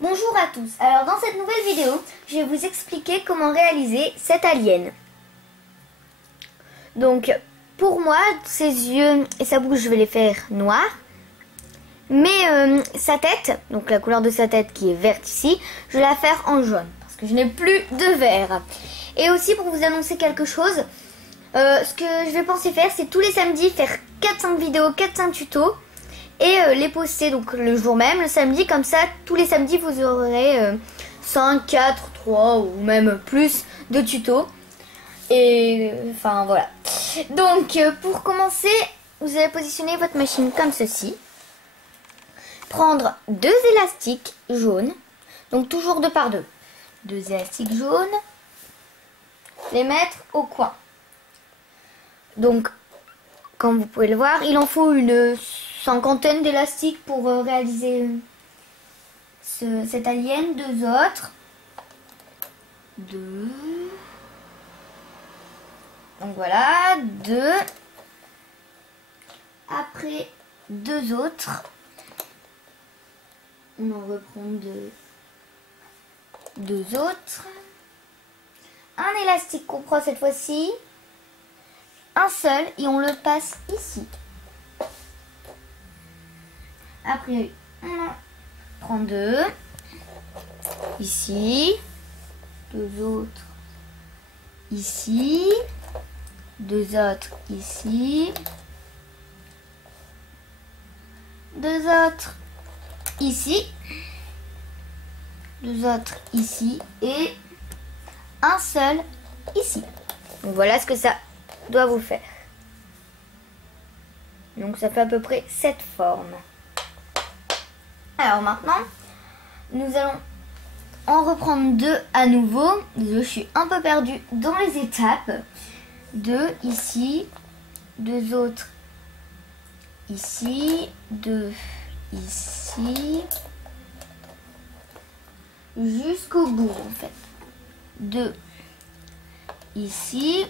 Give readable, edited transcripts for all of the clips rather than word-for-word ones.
Bonjour à tous, alors dans cette nouvelle vidéo, je vais vous expliquer comment réaliser cet alien. Donc pour moi, ses yeux et sa bouche, je vais les faire noirs. Mais sa tête, donc la couleur de sa tête qui est verte ici, je vais la faire en jaune parce que je n'ai plus de vert. Et aussi pour vous annoncer quelque chose, ce que je vais penser faire, c'est tous les samedis faire 4-5 vidéos, 4-5 tutos. Et les poster donc le jour même, le samedi, comme ça tous les samedis vous aurez 5, 4, 3 ou même plus de tutos. Et enfin voilà. Donc pour commencer, vous allez positionner votre machine comme ceci. Prendre 2 élastiques jaunes, donc toujours 2 par 2. 2 élastiques jaunes, les mettre au coin. Donc comme vous pouvez le voir, il en faut une cinquantaine d'élastiques pour réaliser cet alien. 2 autres. 2. Donc voilà, 2. Après 2 autres. On en reprend 2 autres. Un élastique qu'on prend cette fois-ci. Un seul et on le passe ici. Après, on en prend 2. Ici. 2 autres. Ici. 2 autres ici. 2 autres ici. 2 autres ici. Et un seul ici. Donc voilà ce que ça doit vous faire. Donc ça fait à peu près cette forme. Alors maintenant, nous allons en reprendre 2 à nouveau. Je suis un peu perdue dans les étapes. 2 ici, 2 autres ici, 2 ici, jusqu'au bout en fait. 2 ici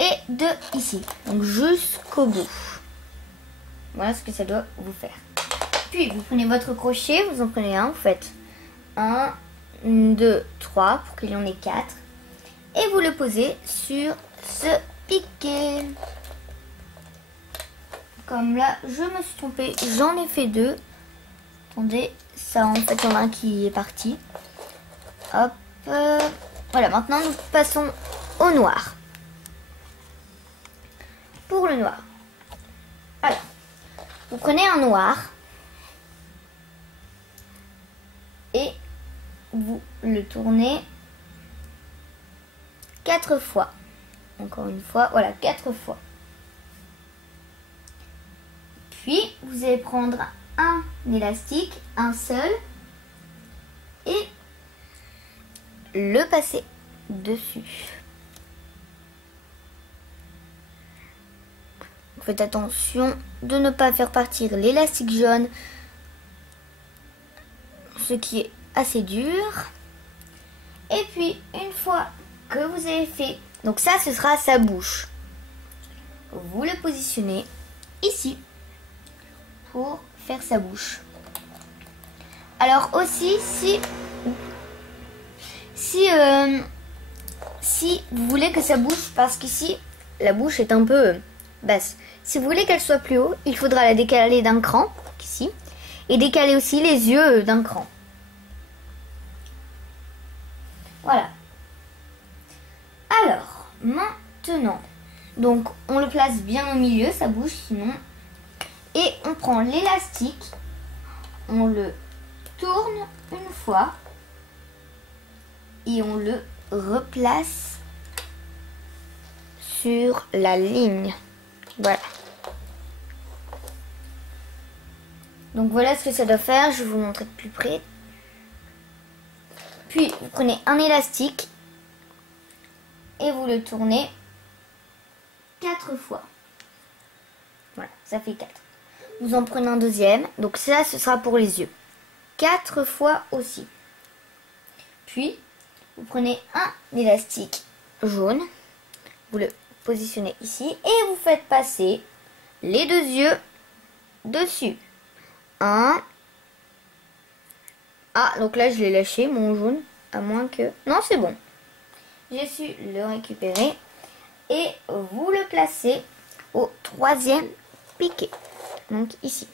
et 2 ici, donc jusqu'au bout. Voilà ce que ça doit vous faire. Puis vous prenez votre crochet, vous en prenez un, vous faites 1, 2, 3 pour qu'il y en ait 4. Et vous le posez sur ce piquet. Comme là, je me suis trompée, j'en ai fait 2. Attendez, ça en fait il y en a un qui est parti. Hop. Voilà, maintenant nous passons au noir. Pour le noir. Alors, vous prenez un noir. Et vous le tournez 4 fois. Encore une fois, voilà, 4 fois. Puis, vous allez prendre un élastique, un seul, et le passer dessus. Faites attention de ne pas faire partir l'élastique jaune, ce qui est assez dur. Et puis une fois que vous avez fait, donc ça ce sera sa bouche, vous le positionnez ici pour faire sa bouche. Alors aussi si vous voulez que ça bouge, parce qu'ici la bouche est un peu basse, si vous voulez qu'elle soit plus haut, il faudra la décaler d'un cran ici. Et décaler aussi les yeux d'un cran. Voilà. Alors, maintenant, donc on le place bien au milieu, ça bouge sinon. Et on prend l'élastique, on le tourne une fois et on le replace sur la ligne. Voilà. Donc voilà ce que ça doit faire, je vais vous montrer de plus près. Puis vous prenez un élastique et vous le tournez 4 fois. Voilà, ça fait 4. Vous en prenez un deuxième, donc ça ce sera pour les yeux. 4 fois aussi. Puis vous prenez un élastique jaune, vous le positionnez ici et vous faites passer les 2 yeux dessus. 1, Ah, donc là je l'ai lâché, mon jaune. À moins que... Non, c'est bon. J'ai su le récupérer. Et vous le placez au 3e piquet. Donc ici.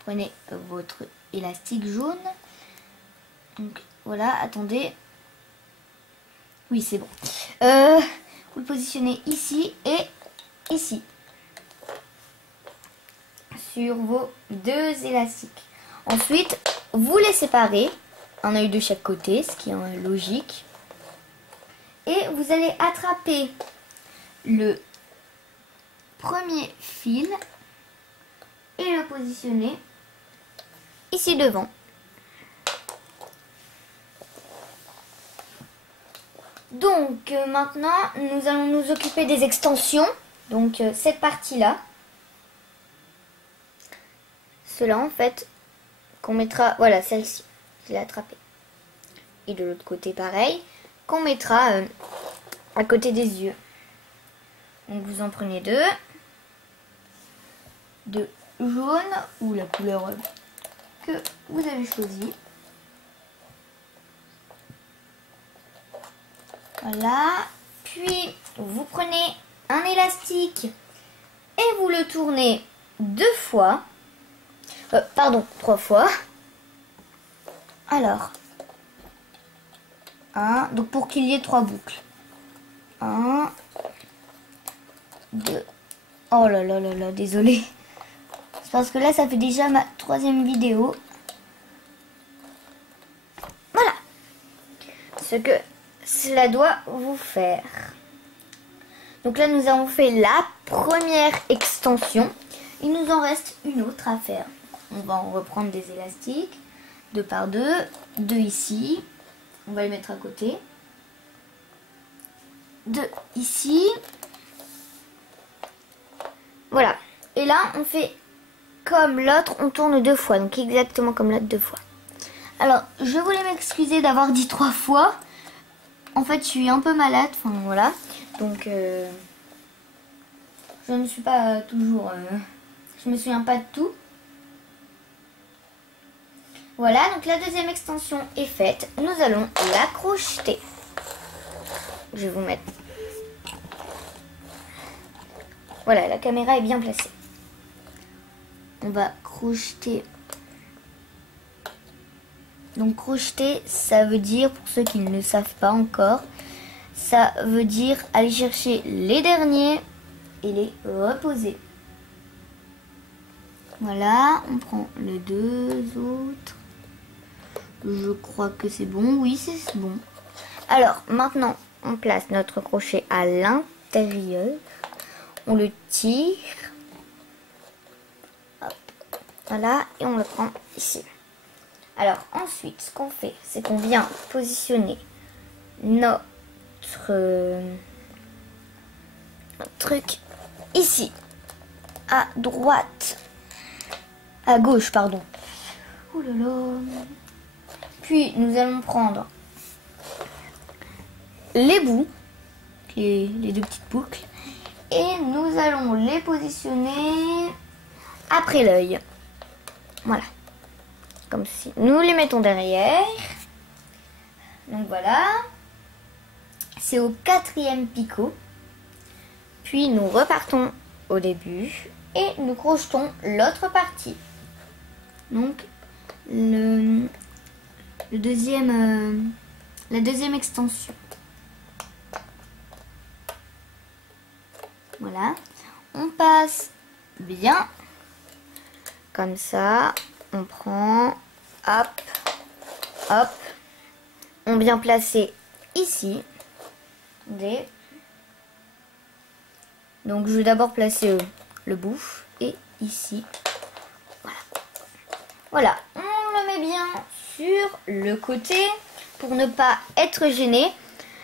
Prenez votre élastique jaune. Donc voilà, attendez. Oui, c'est bon. Vous le positionnez ici et ici. Sur vos 2 élastiques. Ensuite, vous les séparez. Un œil de chaque côté, ce qui est logique. Et vous allez attraper le premier fil et le positionner ici devant. Donc maintenant nous allons nous occuper des extensions. Donc cette partie-là. Cela en fait qu'on mettra, voilà celle-ci, je l'ai attrapée. Et de l'autre côté pareil, qu'on mettra à côté des yeux. Donc vous en prenez 2. De jaune ou la couleur que vous avez choisie. Voilà. Puis vous prenez un élastique et vous le tournez 2 fois. Pardon, 3 fois. Alors, donc pour qu'il y ait 3 boucles. 1, 2. Oh là là là là, désolé. C'est parce que là, ça fait déjà ma 3e vidéo. Voilà. Ce que cela doit vous faire. Donc là, nous avons fait la première extension. Il nous en reste une autre à faire. On va en reprendre des élastiques. 2 par 2. 2 ici. On va les mettre à côté. 2 ici. Voilà. Et là, on fait comme l'autre. On tourne 2 fois. Donc exactement comme l'autre 2 fois. Alors, je voulais m'excuser d'avoir dit 3 fois. En fait, je suis un peu malade. Enfin, voilà. Donc, je ne suis pas toujours... je me souviens pas de tout. Voilà, donc la 2e extension est faite. Nous allons la crocheter. Je vais vous mettre... Voilà, la caméra est bien placée. On va crocheter. Donc crocheter, ça veut dire, pour ceux qui ne le savent pas encore, ça veut dire aller chercher les derniers et les reposer. Voilà, on prend les 2 autres. Je crois que c'est bon. Oui, c'est bon. Alors, maintenant, on place notre crochet à l'intérieur. On le tire. Hop. Voilà, et on le prend ici. Alors, ensuite, ce qu'on fait, c'est qu'on vient positionner notre truc ici. À droite. À gauche, pardon. Ouh là là. Puis nous allons prendre les bouts, les 2 petites boucles, et nous allons les positionner après l'œil. Voilà. Comme ceci. Nous les mettons derrière. Donc voilà. C'est au 4e picot. Puis nous repartons au début et nous crochetons l'autre partie. Donc la 2e extension. Voilà. On passe bien. Comme ça. On prend. Hop. Hop. On vient placer ici. Donc je vais d'abord placer le bout. Et ici. Voilà. Voilà. On le met bien sur le côté pour ne pas être gêné.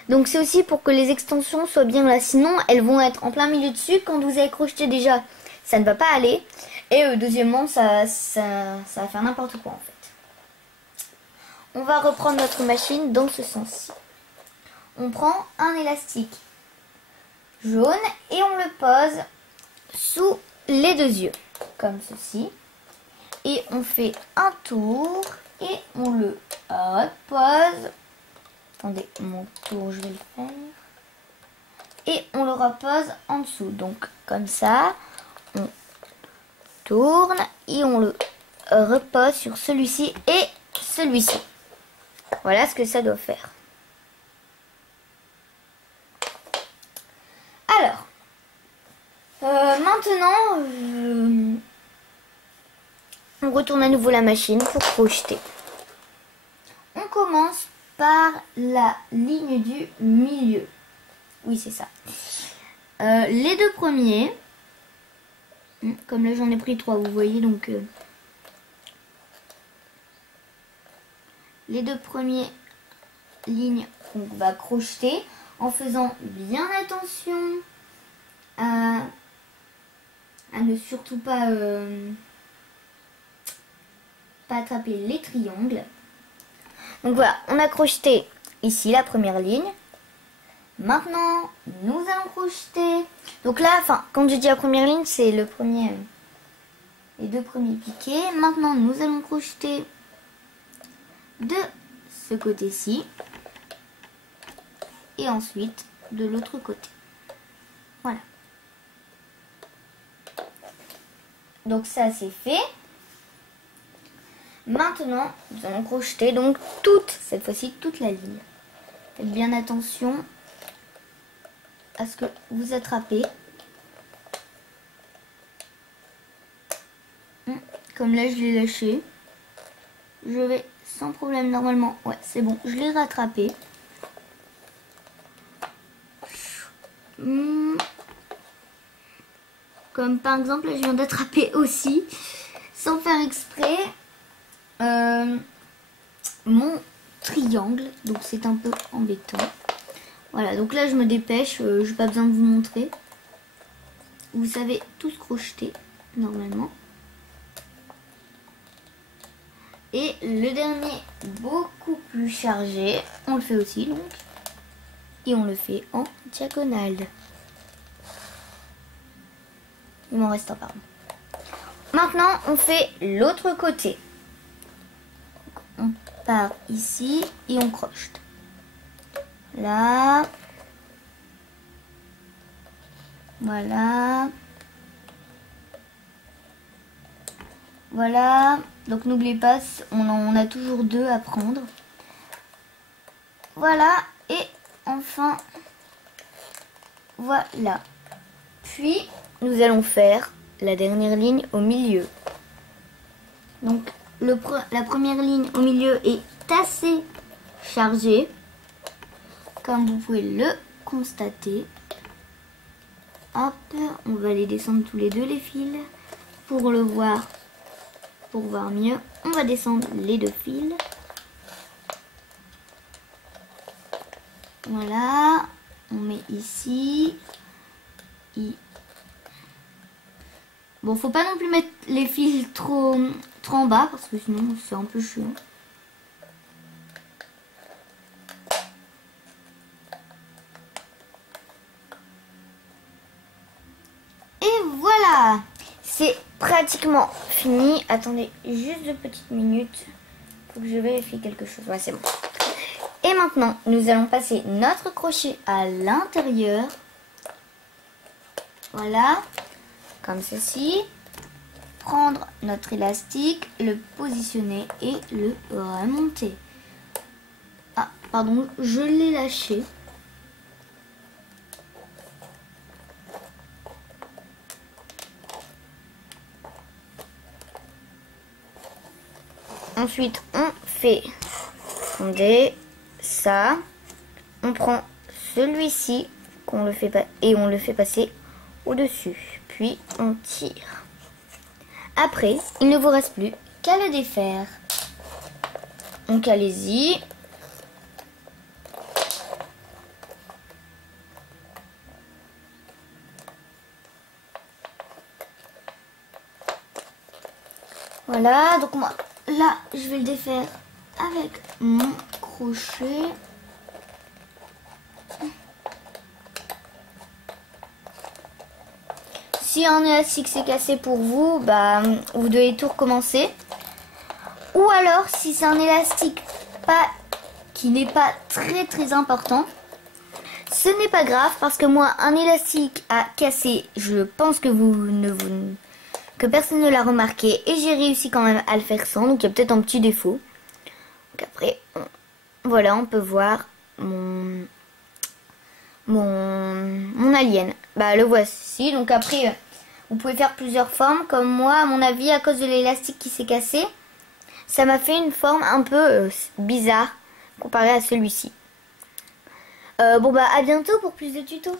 Donc c'est aussi pour que les extensions soient bien là. Sinon elles vont être en plein milieu dessus. Quand vous avez crocheté déjà, ça ne va pas aller. Et deuxièmement, ça va faire n'importe quoi en fait. On va reprendre notre machine dans ce sens-ci. On prend un élastique jaune et on le pose sous les 2 yeux. Comme ceci. Et on fait un tour et on le repose. Attendez, mon tour, je vais le faire. Et on le repose en dessous. Donc comme ça, on tourne et on le repose sur celui-ci et celui-ci. Voilà ce que ça doit faire. Alors, maintenant, on retourne à nouveau la machine pour crocheter. On commence par la ligne du milieu. Oui, c'est ça. Les deux premiers, comme là j'en ai pris 3, vous voyez, donc les deux premières lignes, on va crocheter en faisant bien attention à ne surtout pas attraper les triangles. Donc voilà, on a crocheté ici la première ligne. Maintenant, nous allons crocheter. Donc là, quand je dis la première ligne, c'est les deux premiers piquets. Maintenant, nous allons crocheter de ce côté-ci et ensuite de l'autre côté. Voilà. Donc ça, c'est fait. Maintenant, nous allons crocheter donc cette fois-ci toute la ligne. Faites bien attention à ce que vous attrapez. Comme là, je l'ai lâché. Je vais sans problème normalement. Ouais, c'est bon, je l'ai rattrapé. Comme par exemple, là, je viens d'attraper aussi, sans faire exprès, mon triangle. Donc c'est un peu embêtant. Voilà, donc là je me dépêche, j'ai pas besoin de vous montrer. Vous savez tous crocheter normalement. Et le dernier, beaucoup plus chargé, on le fait aussi donc. Et on le fait en diagonale. Il m'en reste un, pardon. Maintenant, on fait l'autre côté. On part ici et on crochete. Là. Voilà. Voilà. Donc n'oubliez pas, on a toujours 2 à prendre. Voilà. Et enfin, voilà. Puis, nous allons faire la dernière ligne au milieu. Donc, la première ligne au milieu est assez chargée, comme vous pouvez le constater. Hop, on va les descendre tous les deux les fils. Pour voir mieux, on va descendre les 2 fils. Voilà, on met ici. Bon, faut pas non plus mettre les fils trop en bas parce que sinon c'est un peu chiant. Et voilà, c'est pratiquement fini. Attendez juste 2 petites minutes. Faut que je vérifie quelque chose. Ouais, c'est bon. Et maintenant, nous allons passer notre crochet à l'intérieur. Voilà, comme ceci. Prendre notre élastique, le positionner et le remonter. Ah, pardon, je l'ai lâché. Ensuite, on fait, attendez, ça. On prend celui-ci qu'on le fait pas et on le fait passer au-dessus. Puis on tire. Après, il ne vous reste plus qu'à le défaire. Donc allez-y. Voilà, donc moi, là, je vais le défaire avec mon crochet. Si un élastique s'est cassé pour vous, bah, vous devez tout recommencer. Ou alors, si c'est un élastique qui n'est pas très important, ce n'est pas grave parce que moi, un élastique a cassé, je pense que que personne ne l'a remarqué et j'ai réussi quand même à le faire sans, donc il y a peut-être un petit défaut. Donc après, voilà, on peut voir mon alien. Bah le voici, donc après, vous pouvez faire plusieurs formes, comme moi, à mon avis, à cause de l'élastique qui s'est cassé, ça m'a fait une forme un peu bizarre comparé à celui-ci. Bon bah à bientôt pour plus de tutos.